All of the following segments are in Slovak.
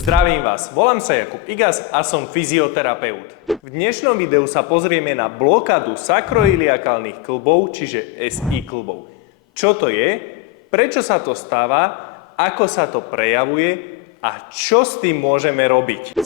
Zdravím vás, volám sa Jakub Igas a som fyzioterapeut. V dnešnom videu sa pozrieme na blokádu sakroiliakálnych kĺbov, čiže SI kĺbov. Čo to je, prečo sa to stáva, ako sa to prejavuje a čo s tým môžeme robiť.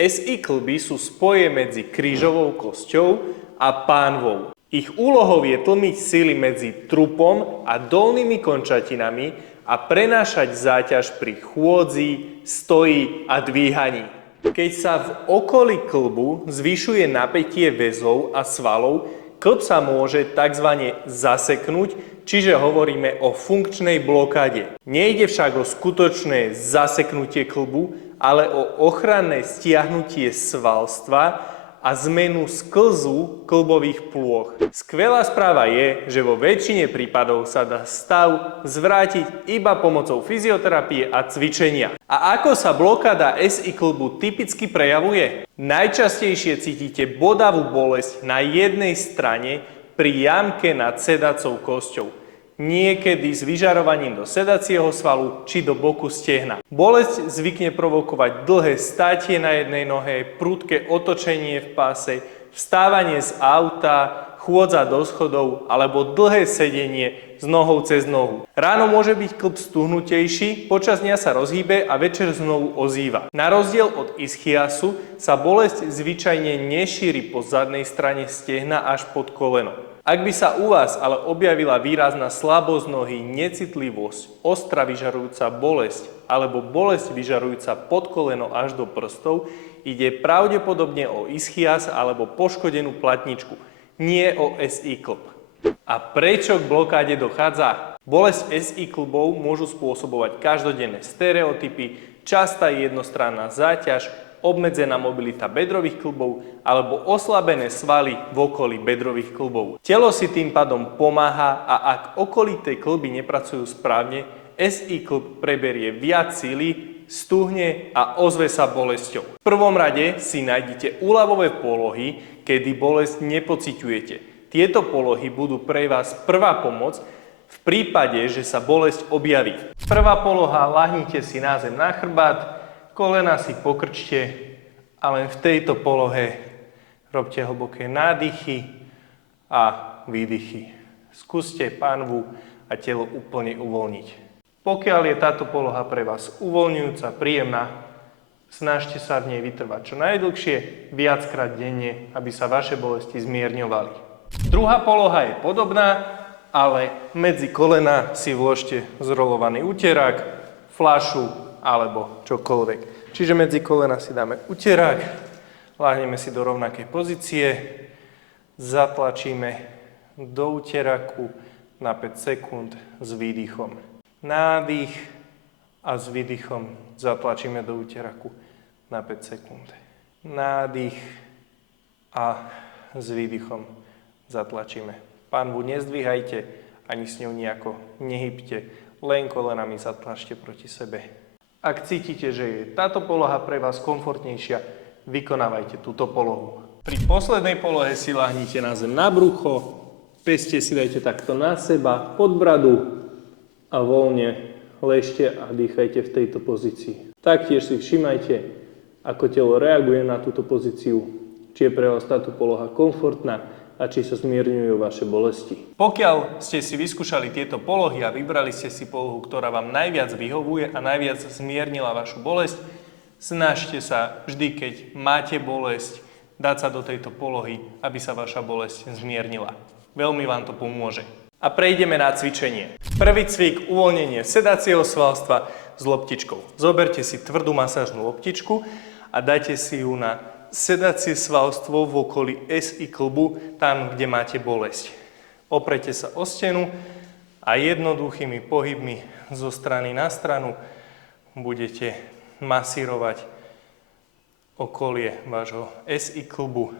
SI kĺby sú spoje medzi krížovou kosťou a pánvou. Ich úlohou je tlmiť sily medzi trupom a dolnými končatinami a prenášať záťaž pri chôdzi, stoji a dvíhaní. Keď sa v okolí kĺbu zvyšuje napätie väzov a svalov, kĺb sa môže tzv. Zaseknúť, čiže hovoríme o funkčnej blokáde. Nejde však o skutočné zaseknutie kĺbu, ale o ochranné stiahnutie svalstva a zmenu sklzu kĺbových plôch. Skvelá správa je, že vo väčšine prípadov sa dá stav zvrátiť iba pomocou fyzioterapie a cvičenia. A ako sa blokáda SI kĺbu typicky prejavuje? Najčastejšie cítite bodavú bolesť na jednej strane pri jamke nad sedacou kosťou. Niekedy s vyžarovaním do sedacieho svalu či do boku stehna. Bolesť zvykne provokovať dlhé státie na jednej nohe, prudké otočenie v páse, vstávanie z auta, chôdza do schodov alebo dlhé sedenie s nohou cez nohu. Ráno môže byť kĺb stuhnutejší, počas dňa sa rozhýbe a večer znovu ozýva. Na rozdiel od ischiasu sa bolesť zvyčajne nešíri po zadnej strane stehna až pod koleno. Ak by sa u vás ale objavila výrazná slabosť nohy, necitlivosť, ostrá vyžarujúca bolesť alebo bolesť vyžarujúca pod koleno až do prstov, ide pravdepodobne o ischias alebo poškodenú platničku, nie o SI kĺb. A prečo k blokáde dochádza? Bolesť SI kĺbov môžu spôsobovať každodenné stereotypy, častá jednostranná záťaž, obmedzená mobilita bedrových kĺbov alebo oslabené svaly v okolí bedrových kĺbov. Telo si tým pádom pomáha a ak okolité kĺby nepracujú správne, SI kĺb preberie viac síly, stuhne a ozve sa bolesťou. V prvom rade si nájdete úľavové polohy, kedy bolesť nepociťujete. Tieto polohy budú pre vás prvá pomoc v prípade, že sa bolesť objaví. Prvá poloha, ľahnite si na zem na chrbát, kolena si pokrčte a len v tejto polohe robte hlboké nádychy a výdychy. Skúste pánvu a telo úplne uvoľniť. Pokiaľ je táto poloha pre vás uvoľňujúca, príjemná, snažte sa v nej vytrvať čo najdlhšie, viackrát denne, aby sa vaše bolesti zmierňovali. Druhá poloha je podobná, ale medzi kolena si vložte zrolovaný uterák, fľašu alebo čokoľvek. Čiže medzi kolena si dáme uterák, láhneme si do rovnakej pozície, zatlačíme do uteráku na 5 sekúnd s výdychom. Nádych a s výdychom zatlačíme do uteráku na 5 sekúnd. Nádych a s výdychom zatlačíme. Pánvu nezdvíhajte, ani s ňou nejako nehybte, len kolenami zatlačte proti sebe. Ak cítite, že je táto poloha pre vás komfortnejšia, vykonávajte túto polohu. Pri poslednej polohe si ľahnite na zem na brucho, peste si dajte takto na seba, pod bradu a voľne ležte a dýchajte v tejto pozícii. Taktiež si všimajte, ako telo reaguje na túto pozíciu, či je pre vás táto poloha komfortná a či sa zmierňujú vaše bolesti. Pokiaľ ste si vyskúšali tieto polohy a vybrali ste si polohu, ktorá vám najviac vyhovuje a najviac zmiernila vašu bolesť, snažte sa vždy, keď máte bolesť, dať sa do tejto polohy, aby sa vaša bolesť zmiernila. Veľmi vám to pomôže. A prejdeme na cvičenie. Prvý cvik, uvoľnenie sedacieho svalstva s loptičkou. Zoberte si tvrdú masážnu loptičku a dajte si ju na sedacie svalstvo v okolí SI kĺbu, tam, kde máte bolesť. Oprete sa o stenu a jednoduchými pohybmi zo strany na stranu budete masírovať okolie vášho SI kĺbu.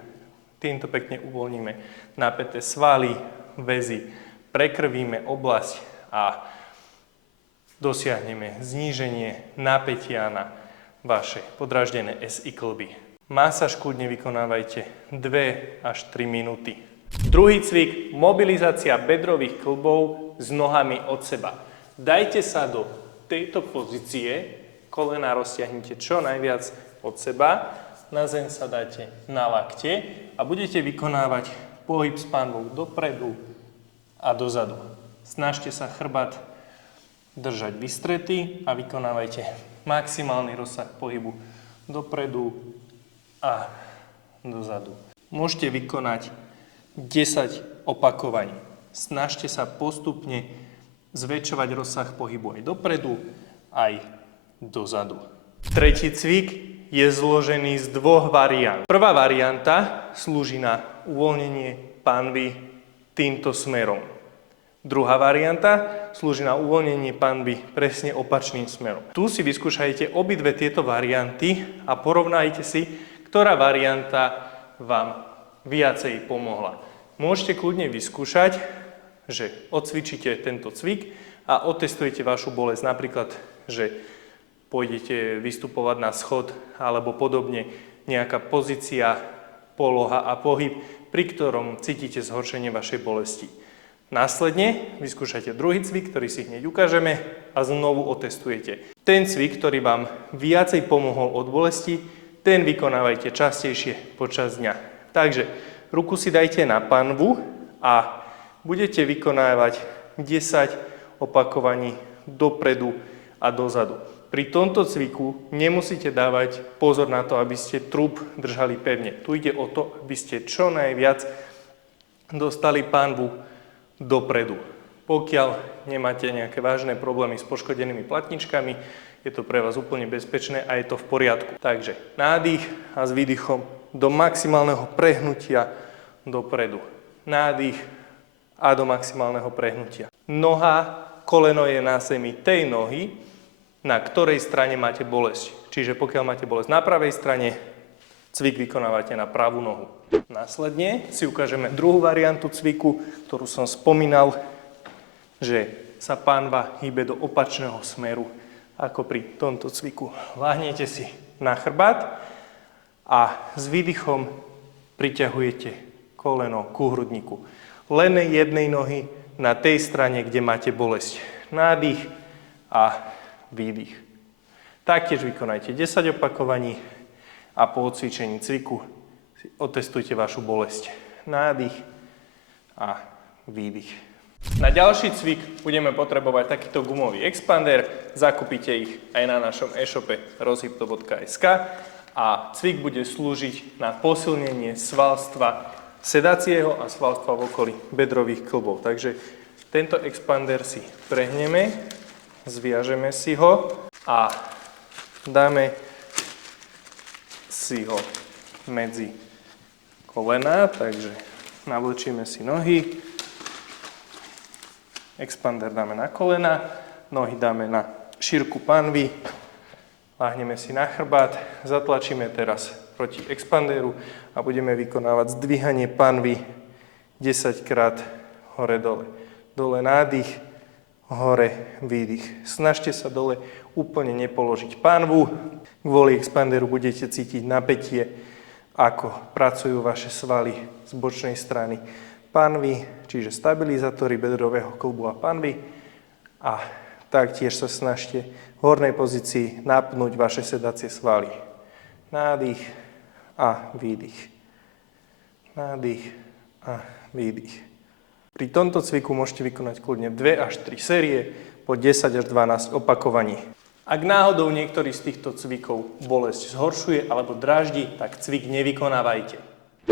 Týmto pekne uvoľníme napäté svaly, väzy, prekrvíme oblasť a dosiahneme zníženie napätia na vaše podráždené SI kĺby. Masáž kľudne vykonávajte 2 až 3 minúty. Druhý cvik, mobilizácia bedrových kĺbov s nohami od seba. Dajte sa do tejto pozície, kolena roztiahnite čo najviac od seba, na zem sa dáte na lakte a budete vykonávať pohyb s pánvou dopredu a dozadu. Snažte sa chrbát držať vystretý a vykonávajte maximálny rozsah pohybu dopredu a dozadu. Môžete vykonať 10 opakovaní. Snažte sa postupne zväčšovať rozsah pohybu aj dopredu, aj dozadu. Tretí cvik je zložený z 2 variant. Prvá varianta slúži na uvoľnenie panvy týmto smerom. Druhá varianta slúži na uvoľnenie panvy presne opačným smerom. Tu si vyskúšajte obidve tieto varianty a porovnajte si, ktorá varianta vám viacej pomohla. Môžete kľudne vyskúšať, že odcvičíte tento cvik a otestujete vašu bolesť. Napríklad, že pôjdete vystupovať na schod alebo podobne, nejaká pozícia, poloha a pohyb, pri ktorom cítite zhoršenie vašej bolesti. Následne vyskúšajte druhý cvik, ktorý si hneď ukážeme a znovu otestujete. Ten cvik, ktorý vám viacej pomohol od bolesti, ten vykonávajte častejšie počas dňa. Takže ruku si dajte na panvu a budete vykonávať 10 opakovaní dopredu a dozadu. Pri tomto cviku nemusíte dávať pozor na to, aby ste trup držali pevne. Tu ide o to, aby ste čo najviac dostali panvu dopredu. Pokiaľ nemáte nejaké vážne problémy s poškodenými platničkami, je to pre vás úplne bezpečné a je to v poriadku. Takže nádych a s výdychom do maximálneho prehnutia dopredu. Nádych a do maximálneho prehnutia. Noha, koleno je na zemi tej nohy, na ktorej strane máte bolesť. Čiže pokiaľ máte bolesť na pravej strane, cvik vykonávate na pravú nohu. Následne si ukážeme druhú variantu cviku, ktorú som spomínal, že sa panva hýbe do opačného smeru, ako pri tomto cviku. Láhnete si na chrbát a s výdychom priťahujete koleno ku hrudníku. Len jednej nohy na tej strane, kde máte bolesť. Nádych a výdych. Taktiež vykonajte 10 opakovaní a po odcvičení cviku si otestujte vašu bolesť. Nádych a výdych. Na ďalší cvik budeme potrebovať takýto gumový expander. Zakúpite ich aj na našom e-shope rozhybto.sk a cvik bude slúžiť na posilnenie svalstva sedacieho a svalstva v okolí bedrových kĺbov. Takže tento expander si prehneme, zviažeme si ho a dáme si ho medzi kolená, takže navlečíme si nohy, expander dáme na kolena, nohy dáme na šírku panvy, láhneme si na chrbát, zatlačíme teraz proti expanderu a budeme vykonávať zdvíhanie panvy 10 krát hore-dole. Dole nádych, hore výdych. Snažte sa dole úplne nepoložiť panvu. Kvôli expanderu budete cítiť napätie, ako pracujú vaše svaly z bočnej strany panvy, čiže stabilizátory bedrového kĺbu a panvy. A taktiež sa snažte v hornej pozícii napnúť vaše sedacie svaly. Nádych a výdych. Nádych a výdych. Pri tomto cviku môžete vykonať kľudne 2 až 3 série po 10 až 12 opakovaní. Ak náhodou niektorý z týchto cvikov bolesť zhoršuje alebo dráždi, tak cvik nevykonávajte.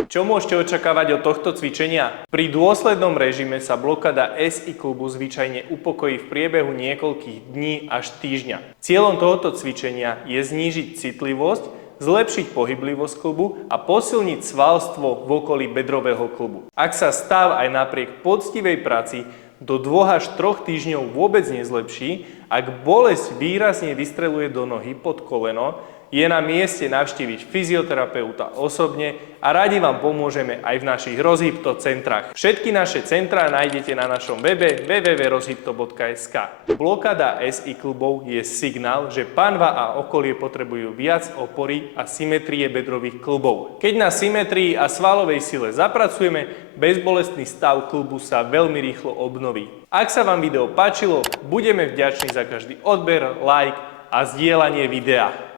Čo môžete očakávať od tohto cvičenia? Pri dôslednom režime sa blokáda SI kĺbu zvyčajne upokojí v priebehu niekoľkých dní až týždňa. Cieľom tohoto cvičenia je znížiť citlivosť, zlepšiť pohyblivosť kĺbu a posilniť svalstvo v okolí bedrového kĺbu. Ak sa stav aj napriek poctivej práci do 2 až 3 týždňov vôbec nezlepší Ak bolesť výrazne vystreluje do nohy pod koleno, je na mieste navštíviť fyzioterapeuta osobne a radi vám pomôžeme aj v našich rozhybto centrách. Všetky naše centrá nájdete na našom webe www.rozhybto.sk. Blokáda SI klubov je signál, že panva a okolie potrebujú viac opory a symetrie bedrových klubov. Keď na symetrii a svalovej sile zapracujeme, bezbolestný stav klubu sa veľmi rýchlo obnoví. Ak sa vám video páčilo, budeme vďační za každý odber, like a zdieľanie videa.